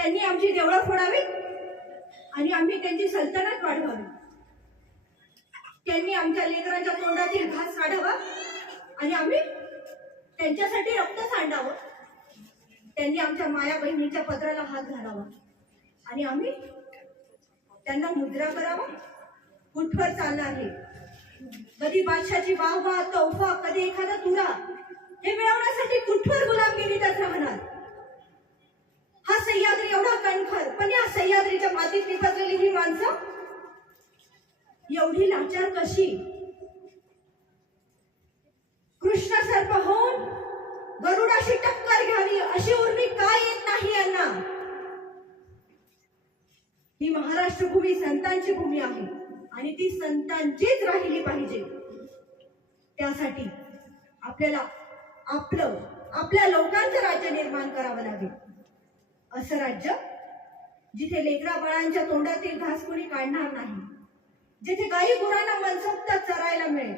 त्यांनी आमची देवळं फोडावी आणि आम्ही त्यांची सल्तनत वाढवावी. त्यांनी आमच्या लेकरांच्या तोंडातील घास काढावा आणि आम्ही त्यांच्यासाठी रक्त सांडावं. त्यांनी आमच्या माया बहिणीच्या पत्राला हात घालावा आणि आम्ही त्यांना मुद्रा करावा. कुठवर चालणार हे कधी बादशाची वाहवा तोफा कधी एखादा तुरा सह्याद्रीच्या मातीत निपजलेली ही माणसं? एवढी लाचार कशी? कृष्ण सर्प होऊन गरुडाशी टक्कर घ्यावी अशी उर्मी का येत नाही यांना? ही महाराष्ट्र भूमी संतांची भूमी आहे आणि ती संतांचीच राहिली पाहिजे. त्यासाठी आपल्याला आपलं आपल्या लोकांचं राज्य निर्माण करावं लागेल. असं राज्य जिथे लेकरा बाळांच्या तोंडातील घास कोणी काढणार नाही जिथे गाई गुरांना मनसोक्त चरायला मिळेल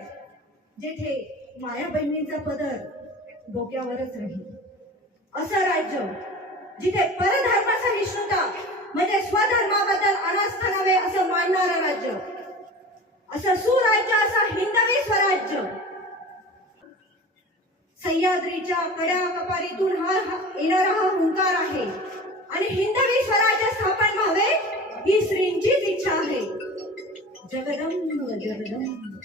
जिथे माया बहिणीचा पदर डोक्यावरच राहील. असं राज्य जिथे परधर्माचा सहिष्णुता म्हणजे स्वधर्माबद्दल अनास्था नव्हे असं मानणारं राज्य असं सुराज्य असं हिंदवी स्वराज्य. सह्याद्रीच्या कड्या कपारीतून हा येणारा हा हुंकार आहे. आणि हिंद ही श्रींचीच इच्छा आहे. जगदंब जगदंब.